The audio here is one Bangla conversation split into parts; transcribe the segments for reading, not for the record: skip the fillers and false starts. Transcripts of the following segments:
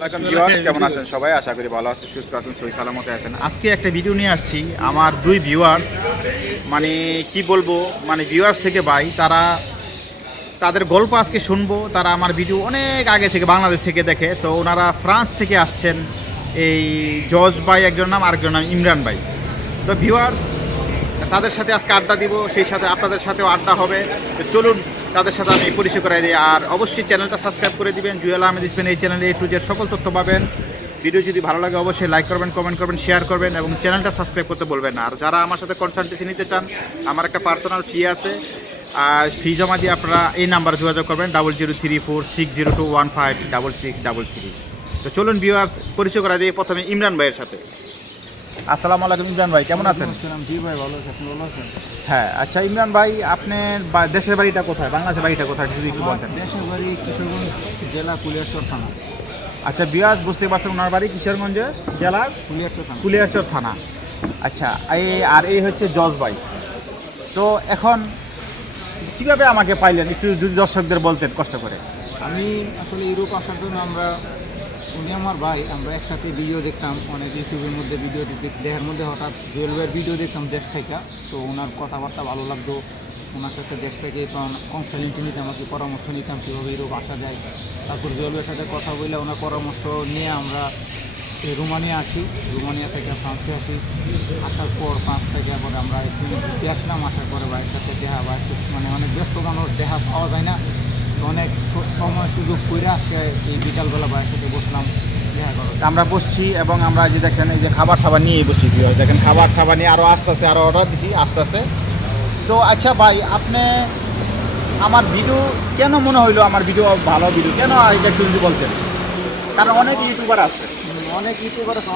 কেমন আছেন সবাই? আশা করি ভালো আছেন, সুস্থ আছেন, সহি সালামতে আছেন। আজকে একটা ভিডিও নিয়ে আসছি। আমার দুই ভিউয়ার্স, মানে কি বলবো, মানে ভিউয়ার্স থেকে ভাই, তাদের গল্প আজকে শুনবো। তারা আমার ভিডিও অনেক আগে থেকে বাংলাদেশ থেকে দেখে। তো ওনারা ফ্রান্স থেকে আসছেন। এই জজ ভাই একজন নাম, আরেকজন নাম ইমরান ভাই। তো ভিউয়ার্স, তাদের সাথে আজকে আড্ডা দিব, সেই সাথে আপনাদের সাথেও আড্ডা হবে। তো চলুন তাদের সাথে আমি পরিচয় করাই দিই। আর অবশ্যই চ্যানেলটা সাবস্ক্রাইব করে দিবেন। জুয়েল আহমেদ স্পেন এই চ্যানেলে A to Z সকল তথ্য পাবেন। ভিডিও যদি ভালো লাগে অবশ্যই লাইক করবেন, কমেন্ট করবেন, শেয়ার করবেন এবং চ্যানেলটা সাবস্ক্রাইব করতে বলবেন না। আর যারা আমার সাথে কনসালটেন্সি নিতে চান, আমার একটা পার্সোনাল ফি আছে। আর ফি জমা দিয়ে আপনারা এই নাম্বারে যোগাযোগ করবেন 003460156633। তো চলুন ভিউয়ার্স, পরিচয় করা দিয়ে প্রথমে ইমরান ভাইয়ের সাথে। আসসালামু আলাইকুম ইমরান ভাই, কেমন আছেন? জি ভাই, ভালো আছি। আপনি ভালো আছেন? হ্যাঁ, আচ্ছা ইমরান ভাই, আপনার দেশের বাড়িটা কোথায়? বাংলাদেশের বাড়িটা কোথায় যদি একটু বলতেন। দেশের বাড়ি কিশোরগঞ্জ জেলা কুলিয়ারচর থানা। আচ্ছা বিয়াস, বুঝতে পারছেন ওনার বাড়ি কিশোরগঞ্জ জেলার কুলিয়ারচর থানা। আচ্ছা, এই হচ্ছে জজ ভাই। তো এখন কিভাবে আমাকে পাইলেন একটু যদি দর্শকদের বলতেন কষ্ট করে। আমি আসলে ইউরোপ আসার জন্য উনি আমার ভাই, আমরা একসাথে ভিডিও দেখতাম অনেক, ইউটিউবের মধ্যে ভিডিও দেখার মধ্যে হঠাৎ জুয়েল ভাইয়ের ভিডিও দেখতাম দেশ থেকে। তো ওনার কথাবার্তা ভালো লাগতো। ওনার সাথে দেশ থেকে কাউন্সেলিংটি নিতাম, আমাকে পরামর্শ নিতাম কীভাবে ইউরোপ আসা যায়। তারপর জুয়েল ভাইয়ের সাথে কথা বলে ওনার পরামর্শ নিয়ে আমরা রোমানিয়া আসি। রোমানিয়া থেকে ফ্রান্সে আসি। আসার পর ফ্রান্স থেকে আবার আমরা স্পেনে ঘুরতে আসলাম। আসার পরে ভাইয়ের সাথে মানে অনেক ব্যস্ত মানুষ, দেখা পাওয়া যায় না। তো অনেক সময় সুযোগ করে আজকে এই বিকালবেলা ভাইয়ের সাথে বসলাম, দেখা করো। আমরা বসছি এবং আমরা যে দেখছেন এই যে খাবার নিয়ে বসছি। দেখেন খাবার নিয়ে আরও আসতেছে, আরও অর্ডার দিছি আসতেছে। তো আচ্ছা ভাই, আপনি আমার ভিডিও কেন মনে হইলো আমার ভিডিও ভালো ভিডিও কেন, এটা একটু যদি বলতেন। কারণ অনেক ইউটিউবার আছে,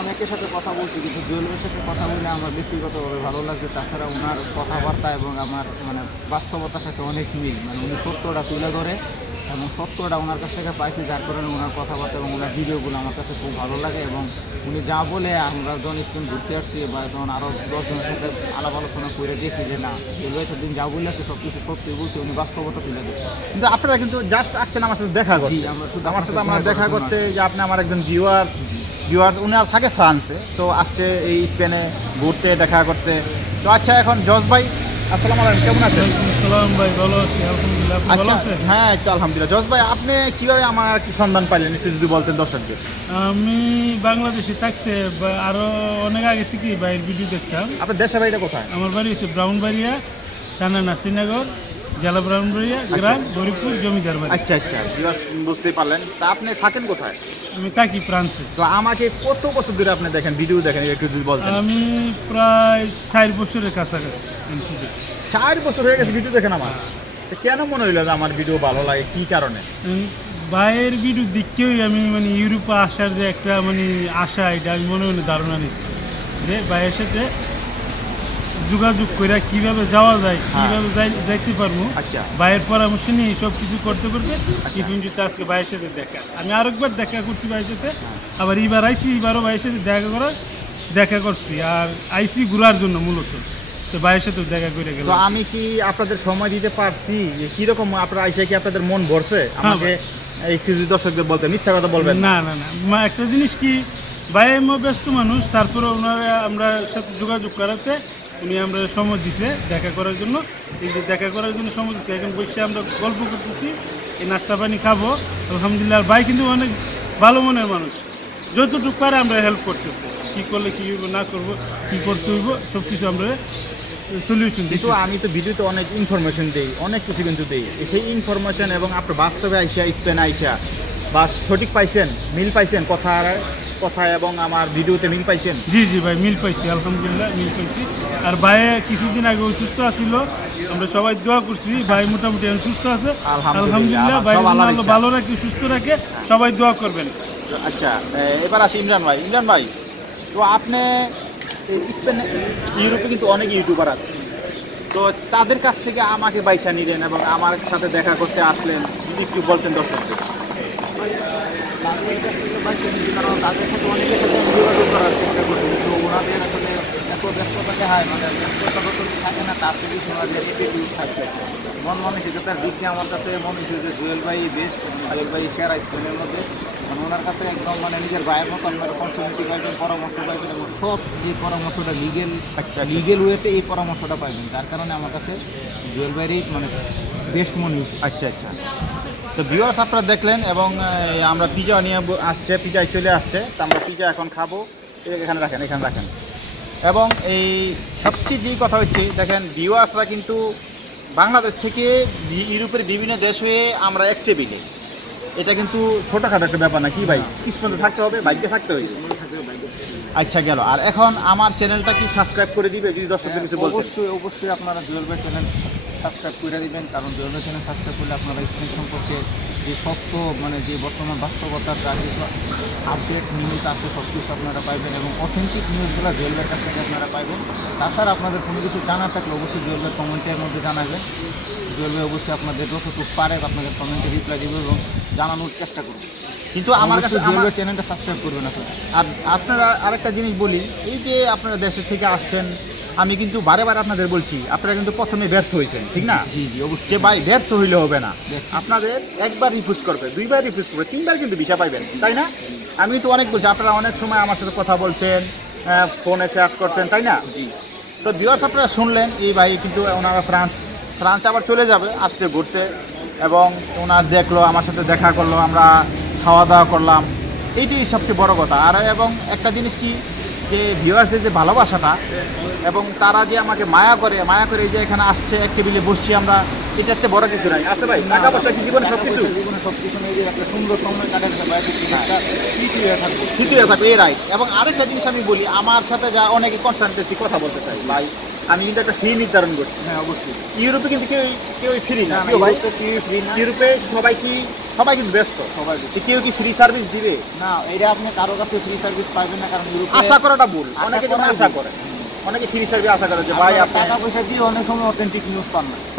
অনেকের সাথে কথা বলছি, কিন্তু জুয়েলের সাথে কথা বলে আমার ব্যক্তিগতভাবে ভালো লাগছে। তাছাড়া ওনার কথাবার্তা এবং আমার মানে বাস্তবতার সাথে অনেক মিল। মানে উনি সত্যটা তুলে ধরে এবং সত্যটা ওনার কাছ থেকে পাইছি, যার কারণে ওনার কথাবার্তা এবং ওনার ভিডিওগুলো আমার কাছে খুব ভালো লাগে। এবং উনি যা বলে, আমরা যখন স্পেন ঘুরতে আসছি বা যখন আরও 10 জনের সাথে আলাপ আলোচনা করে দেখি যে না, জুয়েল দিন যা বলে আছে সব কিছু সত্যি বলছে, উনি বাস্তবতা তুলে দিচ্ছে। কিন্তু আপনারা কিন্তু জাস্ট আসছেন আমার সাথে দেখা করতে। আমরা দেখা করতে, যে আপনি আমার একজন ভিউয়ার্স উনার থাকে ফ্রান্সে, তো আসছে এই স্পেনে ঘুরতে, দেখা করতে। তো আচ্ছা, এখন জজ ভাই, আসসালামু আলাইকুম, কেমন আছেন? আসসালাম ভাই, ভালো আছি আলহামদুলিল্লাহ। আচ্ছা, হ্যাঁ তো আলহামদুলিল্লাহ। জজ ভাই, আপনি কিভাবে আমার কি সন্ধান পাইলেন একটু যদি বলতেন দর্শকদের। আমি বাংলাদেশে থাকতে আরো অনেক আগে থেকেই ভাইয়ের ভিডিও দেখতাম। আপনার দেশের বাড়িটা কোথায়? আমার বাড়ি হচ্ছে ব্রাউনবাড়িয়া, থানা নাসিরনগর, জেলা ব্রাউনবাড়িয়া, গ্রাম গরিবপুর, জমিদার বাড়ি। আচ্ছা, বুঝতেই পারলেন। তা আপনি থাকেন কোথায়? আমি থাকি ফ্রান্সে। তো আমাকে কত বছর ধরে আপনি দেখেন, ভিডিও দেখেন, একটু যদি বলতেন। আমি প্রায় 4 বছরের কাছাকাছি। 4 বছর হয়ে গেছে ভিডিও দেখেন আমার। তো কেন মনে হইলো যে আমার ভিডিও ভালো লাগে, কি কারণে? ভাইয়ের ভিডিও দেখতেই আমি মানে ইউরোপে আসার যে একটা মানে আশা, এটা আমি মনে মনে ধারণা নিচ্ছি যে ভাইয়ের সাথে যোগাযোগ করে কিভাবে যাওয়া যায়, কিভাবে যাইতে পারবো। আচ্ছা, ভাইয়ের পরামর্শ নিয়ে সব কিছু করতে কিন্তু আজকে ভাইয়ের সাথে দেখা, আমি আরেকবার দেখা করছি ভাইয়ের সাথে, আবার এবার আইসি, এবারও ভাইয়ের সাথে দেখা করছি। আর আইসি ঘুরার জন্য মূলত, তো ভাইয়ের সাথে দেখা করে গেল। তো আমি কি আপনাদের সময় দিতে পারছি? কিরকম আপনারা আইসা কি আপনাদের মন ভরছে? আমাকে একটু যদি দর্শকদের বলতে, মিথ্যা কথা বলবেন না। একটা জিনিস কি, ভাই ব্যস্ত মানুষ, তারপরে ওনারা আমরা সাথে যোগাযোগ করাতে উনি আমরা সময় দিছে দেখা করার জন্য। এই যে দেখা করার জন্য সময় দিচ্ছে, এখন বসে আমরা গল্প করতেছি, এই নাস্তা পানি খাবো আলহামদুলিল্লাহ। ভাই কিন্তু অনেক ভালো মনের মানুষ, যতটুকু পারে আমরা হেল্প করতেছি। কী করলে কী হইব, না করবো, কী করতে হইব, সব কিছু আমরা সলিউশন দিই। কিন্তু আমি তো ভিডিওতে অনেক ইনফরমেশন দিই, অনেক কিছু কিন্তু দিই। সেই ইনফরমেশন এবং আপনার বাস্তবে আইসা, স্পেন আইসা বা সঠিক পাইছেন, মিল পাইছেন কথা এবং আমার ভিডিওতে মিল পাইছেন? জি ভাই, মিল পাইছি আলহামদুলিল্লাহ, মিল পাইছি। আর ভাই কিছুদিন আগে সুস্থ আছিল, আমরা সবাই দোয়া করছি, ভাই মোটামুটি সুস্থ আছে আলহামদুলিল্লাহ। ভাই ভালো রাখে, সুস্থ রাখে, সবাই দোয়া করবেন। আচ্ছা, এবার আসি ইমরান ভাই। তো আপনি স্পেন, ইউরোপে কিন্তু অনেক ইউটিউবার আছে, তো তাদের কাছ থেকে আমাকে বাইসা নিলেন এবং আমার সাথে দেখা করতে আসলেন, যদি একটু বলতেন দর্শকদের। তাদের কাছ থেকে বাইসা নিচ্ছি, কারণ তাদের সাথে অনেকের সাথে যোগাযোগ করার চেষ্টা করছি, কিন্তু ওনাদের আসলে এত ব্যস্ততা দেখায়, মানে ব্যস্ততা যতটুকু থাকে না তার থেকে ওনাদের অ্যাটিটিউড থাকে। মন মানসিকতার দিক দিয়ে আমার কাছে মনে হয়েছে যে জুয়েল ভাই বেস্ট, জুয়েল ভাই সেরা স্পেনের মধ্যে। মানে ওনার কাছে একদম মানে নিজের ভাইয়ের মতো আপনারা কনসালটেন্সি পাইবেন, পরামর্শ পাইবেন, এবং সব যে পরামর্শটা লিগেল ওয়েতে এই পরামর্শটা পাইবেন। যার কারণে আমার কাছে জুয়েল ভাইয়েরই মানে বেস্ট মনে হয়েছে। আচ্ছা আচ্ছা, তো ভিউয়ার্স আপনারা দেখলেন, এবং আমরা পিজা নিয়ে আসছে, পিজায় চলে আসছে, তো আমরা পিজা এখন খাবো। এখানে রাখেন, এখানে রাখেন। এবং এই সবচেয়ে যেই কথা হচ্ছে, দেখেন ভিউয়ার্সরা কিন্তু বাংলাদেশ থেকে ইউরোপের বিভিন্ন দেশ হয়ে আমরা এক টেবিলে, এটা কিন্তু ছোটোখাটো একটা ব্যাপার না, কি ভাই? কিসমতে থাকতে হবে, ভাগ্যে থাকতে হবে। আচ্ছা গেল। আর এখন আমার চ্যানেলটা কি সাবস্ক্রাইব করে দিবে যদি দর্শকদের কিছু বলতে? অবশ্যই অবশ্যই আপনারা জুয়েল ভাই চ্যানেল সাবস্ক্রাইব করে দিবেন, কারণ জুয়েল ভাই চ্যানেল সাবস্ক্রাইব করলে আপনারা স্পেন সম্পর্কে যে সত্য মানে যে বর্তমান বাস্তবতার যা কিছু আপডেট নিউজ আছে সব কিছু আপনারা পাইবেন, এবং অথেন্টিক নিউজগুলো জুয়েল ভাইয়ের কাছ থেকে আপনারা পাইবেন। তাছাড়া আপনাদের কোনো কিছু জানার থাকলে অবশ্যই জুয়েল ভাই কমেন্টের মধ্যে জানাবেন। জুয়েল ভাই অবশ্যই আপনাদের যতটুকু পারে আপনাদের কমেন্টে রিপ্লাই দেবে এবং জানানোর চেষ্টা করবে। কিন্তু আমার কাছে জুয়েল ভাই চ্যানেলটা সাবস্ক্রাইব করবেন আপনারা। আর আপনারা আরেকটা জিনিস বলি, এই যে আপনারা দেশের থেকে আসছেন, আমি কিন্তু বারে বারে আপনাদের বলছি, আপনারা কিন্তু প্রথমে ব্যর্থ হয়েছেন, ঠিক না? জি জি অবশ্যই। যে ভাই ব্যর্থ হইলে হবে না, আপনাদের একবার রিফিউজ করবে, দুইবার রিফিউজ করবে, তিনবার কিন্তু ভিসা পাইবেন, তাই না? আমি তো অনেক বলছি, আপনারা অনেক সময় আমার সাথে কথা বলছেন, ফোনে চ্যাট করছেন, তাই না? জি। তো ভিউয়ার্স আপনারা শুনলেন, এই ভাই কিন্তু ওনারা ফ্রান্সে আবার চলে যাবে, আসছে ঘুরতে, এবং ওনার দেখলো, আমার সাথে দেখা করলো, আমরা খাওয়া দাওয়া করলাম, এইটাই সবচেয়ে বড় কথা। আর এবং একটা জিনিস কি, যে ভিউয়ার্সদের যে ভালোবাসাটা, এবং তারা যে আমাকে মায়া করে এই যে এখানে আসছে, এক টেবিলে বসছি আমরা, এটা একটা বড় কিছু নাই। আছে ভাই, টাকা পয়সা কি জীবনে সব কিছু? জীবনে সব কিছু নেই, যে একটা সুন্দর সময় কাটাতে পারে, একটা স্মৃতি হয়ে থাকবে। স্মৃতি হয়ে থাকবে, এই রাইট। এবং আরেকটা জিনিস আমি বলি, আমার সাথে যা অনেকে কনসালটেন্সি কথা বলতে চাই, ভাই আমি কিন্তু একটা ফি নির্ধারণ করছি। হ্যাঁ অবশ্যই। ইউরোপে কিন্তু কেউ ফ্রি না, না, কেউ ভাই ইউরোপে কেউই free না। ইউরোপে সবাই কিন্তু ব্যস্ত, সবাই কেউ কি ফ্রি সার্ভিস দিবে? না, এটা আপনি কারো কাছে ফ্রি সার্ভিস পাইবেন না, কারণ ইউরোপে আশা করাটা ভুল। আশা অনেকে যেমন করাই আশা ভুল। করে, অনেকে ফ্রি সার্ভিস আশা করে যে ভাই আপনি টাকা পয়সা দিয়ে অনেক সময় অথেন্টিক নিউজ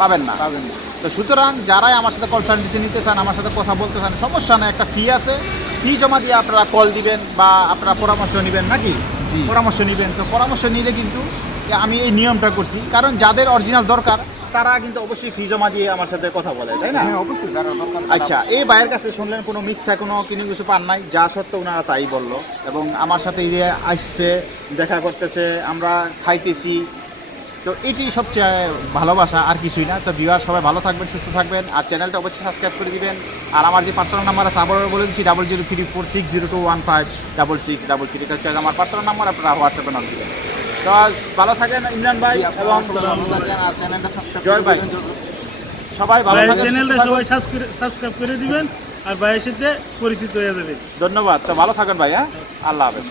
পাবেন না। পাবেন না। তো সুতরাং যারাই আমার সাথে কনসালটেন্সি নিতে চান, আমার সাথে কথা বলতে চান, সমস্যা নেই, একটা ফি আছে, ফি জমা দিয়ে আপনারা কল দিবেন বা আপনারা পরামর্শ নেবেন, নাকি? জি। পরামর্শ নেবেন। তো পরামর্শ নিলে কিন্তু আমি এই নিয়মটা করছি, কারণ যাদের অরিজিনাল দরকার তারা কিন্তু অবশ্যই ফি জমা দিয়ে আমার সাথে কথা বলে, তাই না? হ্যাঁ অবশ্যই, যারা দরকার। আচ্ছা, এই ভাইয়ের কাছে শুনলেন কোনো মিথ্যা কোনো কিছু পান নাই, যা সত্য ওনারা তাই বললো, এবং আমার সাথে এই যে আসছে, দেখা করতেছে, আমরা খাইতেছি, তো এটি সবচেয়ে ভালোবাসা, আর কিছুই না। তো ভিউয়ার সবাই ভালো থাকবেন, সুস্থ থাকবেন, আর চ্যানেলটা অবশ্যই সাবস্ক্রাইব করে দিবেন। আর আমার যে পার্সোনাল নাম্বার আছে আবার বলে দিচ্ছি, 003460215633, এটা হচ্ছে আমার পার্সোনাল নাম্বার, আপনারা হোয়াটসঅ্যাপে নক দিবেন। তো ভালো থাকেন ইমরান ভাই, এবং চ্যানেলটা সাবস্ক্রাইব জয় ভাই। সবাই ভালো ভাইয়ের থাকেন, চ্যানেলটা সুস্থ সবাই থাকবেন। সাবস্ক্রাইব করে দিবেন, আর ভাইয়ের সাথে পরিচিত হয়ে যাবে। ধন্যবাদ। তো ভালো থাকেন ভাই, হ্যাঁ, আল্লাহ হাফেজ।